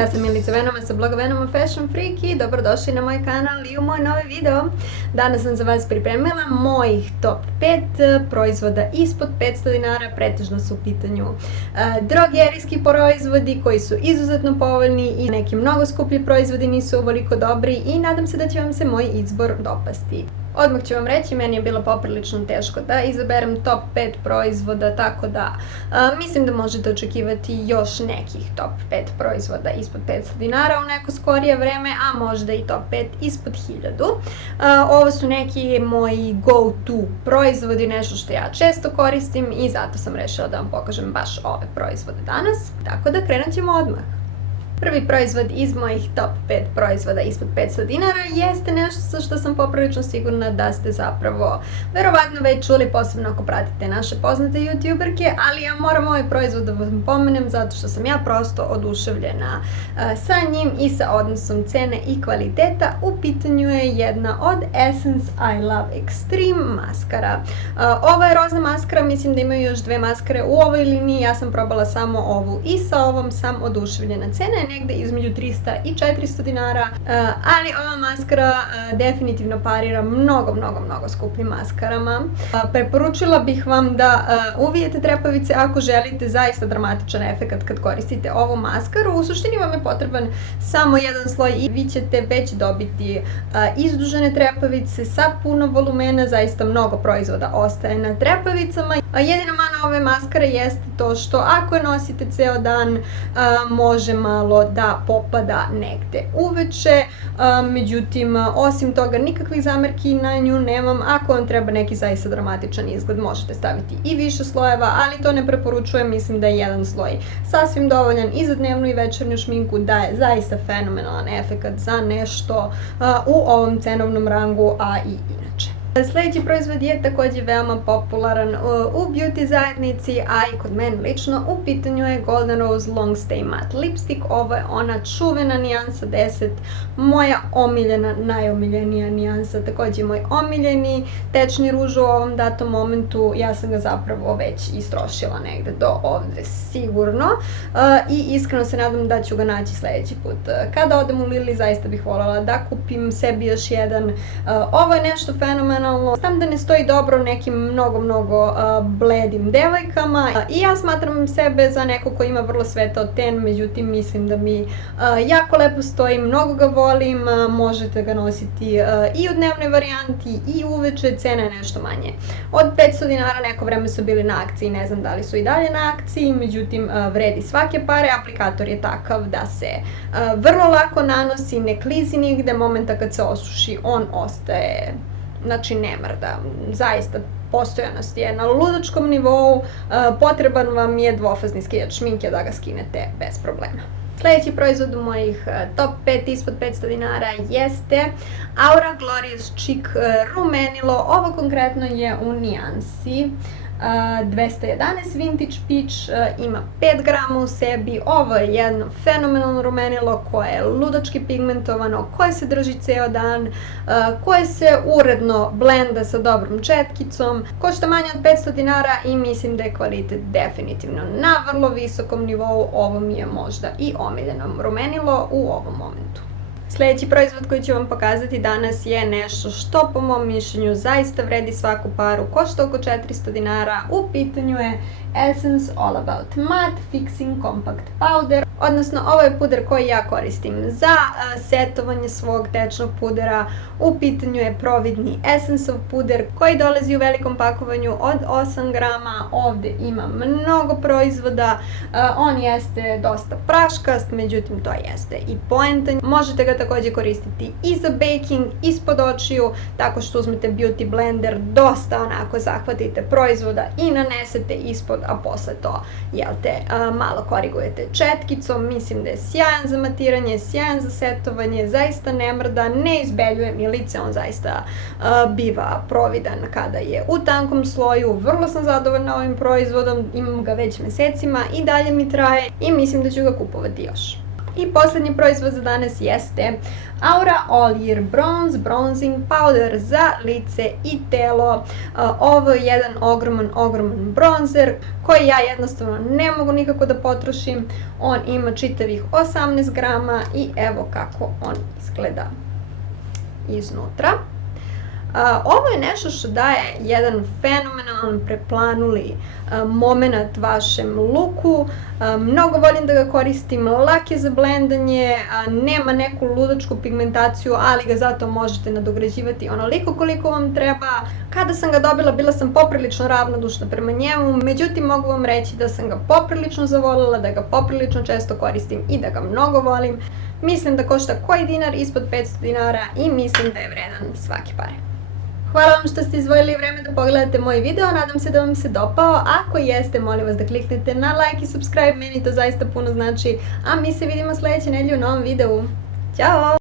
Ja sam Milica Venoma sa bloga Venoma Fashion Freak i dobrodošli na moj kanal i u moj novi video. Danas sam za vas pripremila mojih top 5 proizvoda ispod 500 dinara, pretežno su u pitanju drogerijski proizvodi koji su izuzetno povoljni i neki mnogo skuplji proizvodi nisu ovoliko dobri i nadam se da će vam se moj izbor dopasti. Odmah ću vam reći, meni je bilo poprilično teško da izaberem top 5 proizvoda, tako da mislim da možete očekivati još nekih top 5 proizvoda ispod 500 dinara u neko skorije vreme, a možda i top 5 ispod 1000. Ovo su neki moji go-to proizvodi, nešto što ja često koristim i zato sam rešila da vam pokažem baš ove proizvode danas, tako da krenut ćemo odmah. Prvi proizvod iz mojih top 5 proizvoda ispod 500 dinara jeste nešto sa što sam poprilično sigurna da ste zapravo verovatno već čuli, posebno ako pratite naše poznate youtuberke, ali ja moram ovaj proizvod da vam pomenem zato što sam ja prosto oduševljena sa njim i sa odnosom cene i kvaliteta. U pitanju je jedna od Essence I Love Extreme maskara. Ova je rozna maskara, mislim da imaju još dve maskare u ovoj liniji, ja sam probala samo ovu i sa ovom sam oduševljena. Cena je negde između 300 i 400 dinara, ali ova maskara definitivno parira mnogo skupljim maskarama. Preporučila bih vam da uvijete trepavice ako želite zaista dramatičan efekt kad koristite ovu maskaru. U suštini vam je potreban samo jedan sloj i vi ćete već dobiti izdužene trepavice sa puno volumena, zaista mnogo proizvoda ostaje na trepavicama. Jedina mana ove maskare jeste to što ako je nosite ceo dan može malo da popada negde uveče, međutim osim toga nikakvih zamerki na nju nemam. Ako vam treba neki zaista dramatičan izgled možete staviti i više slojeva, ali to ne preporučujem, mislim da je jedan sloj sasvim dovoljan i za dnevnu i večernju šminku, daje zaista fenomenalan efekt za nešto u ovom cenovnom rangu, a i inače. Sljedeći proizvod je također veoma popularan u beauty zajednici, a i kod mene lično. U pitanju je Golden Rose Long Stay Matte Lipstick. Ovo je ona čuvena nijansa 10, moja omiljena, najomiljenija nijansa, također moj omiljeni tečni ruž u ovom datom momentu. Ja sam ga zapravo već istrošila negde do ovde sigurno i iskreno se nadam da ću ga naći sljedeći put. Kada odem u Lili zaista bih voljela da kupim sebi još jedan. Ovo je nešto fenomenalno. Znam da ne stoji dobro nekim mnogo bledim devojkama i ja smatram sebe za neko ko ima vrlo svetao ten, međutim mislim da mi jako lepo stoji, mnogo ga volim, možete ga nositi i u dnevnoj varijanti i uveče, cena je nešto manje. Od 500 dinara neko vreme su bili na akciji, ne znam da li su i dalje na akciji, međutim vredi svake pare, aplikator je takav da se vrlo lako nanosi, ne klizi nigde, momenta kad se osuši on ostaje, znači ne mrda, zaista postojanost je na ludačkom nivou, potreban vam je dvofazni skijač šminke da ga skinete bez problema. Sljedeći proizvod u mojih top 5 ispod 500 dinara jeste Aura Glorious Cheek rumenilo. Ovo konkretno je u nijansi 211 Vintage Peach, ima 5 grama u sebi. Ovo je jedno fenomenalno rumenilo koje je ludački pigmentovano, koje se drži ceo dan, koje se uredno blenda sa dobrom četkicom, košta manje od 500 dinara i mislim da je kvalitet definitivno na vrlo visokom nivou. Ovo mi je možda i omiljeno rumenilo u ovom momentu. Sljedeći proizvod koji ću vam pokazati danas je nešto što po mom mišljenju zaista vredi svaku paru, košta oko 400 dinara, u pitanju je Essence All About Matte Fixing Compact Powder, odnosno ovo je puder koji ja koristim za setovanje svog tečnog pudera. U pitanju je providni Essenceov puder koji dolazi u velikom pakovanju od 8 grama, ovdje ima mnogo proizvoda, on jeste dosta praškast, međutim to jeste i poenta. Možete ga također koristiti i za baking, ispod očiju, tako što uzmete beauty blender, dosta onako zahvatite proizvoda i nanesete ispod, a posle to malo korigujete četkicom. Mislim da je sjajan za matiranje, sjajan za setovanje, zaista ne mrda, ne izbeljuje mi lice, on zaista biva providan kada je u tankom sloju. Vrlo sam zadovoljna ovim proizvodom, imam ga već mesecima i dalje mi traje i mislim da ću ga kupovati još. I posljednji proizvod za danas jeste Aura All Year Bronze Bronzing Powder za lice i telo. Ovo je jedan ogroman bronzer koji ja jednostavno ne mogu nikako da potrošim. On ima čitavih 18 grama i evo kako on izgleda iznutra. Ovo je nešto što daje jedan fenomenalan preplanuli moment vašem luku. Mnogo volim da ga koristim, lak je za blendanje, nema neku ludačku pigmentaciju, ali ga zato možete nadograđivati onoliko koliko vam treba. Kada sam ga dobila, bila sam poprilično ravnodušna prema njemu, međutim mogu vam reći da sam ga poprilično zavoljela, da ga poprilično često koristim i da ga mnogo volim. Mislim da košta koji dinar ispod 500 dinara i mislim da je vredan svake pare. Hvala vam što ste izdvojili vreme da pogledate moj video, nadam se da vam se dopao. Ako jeste, molim vas da kliknete na like i subscribe, meni to zaista puno znači. A mi se vidimo sljedeće nedelje u novom videu. Ćao!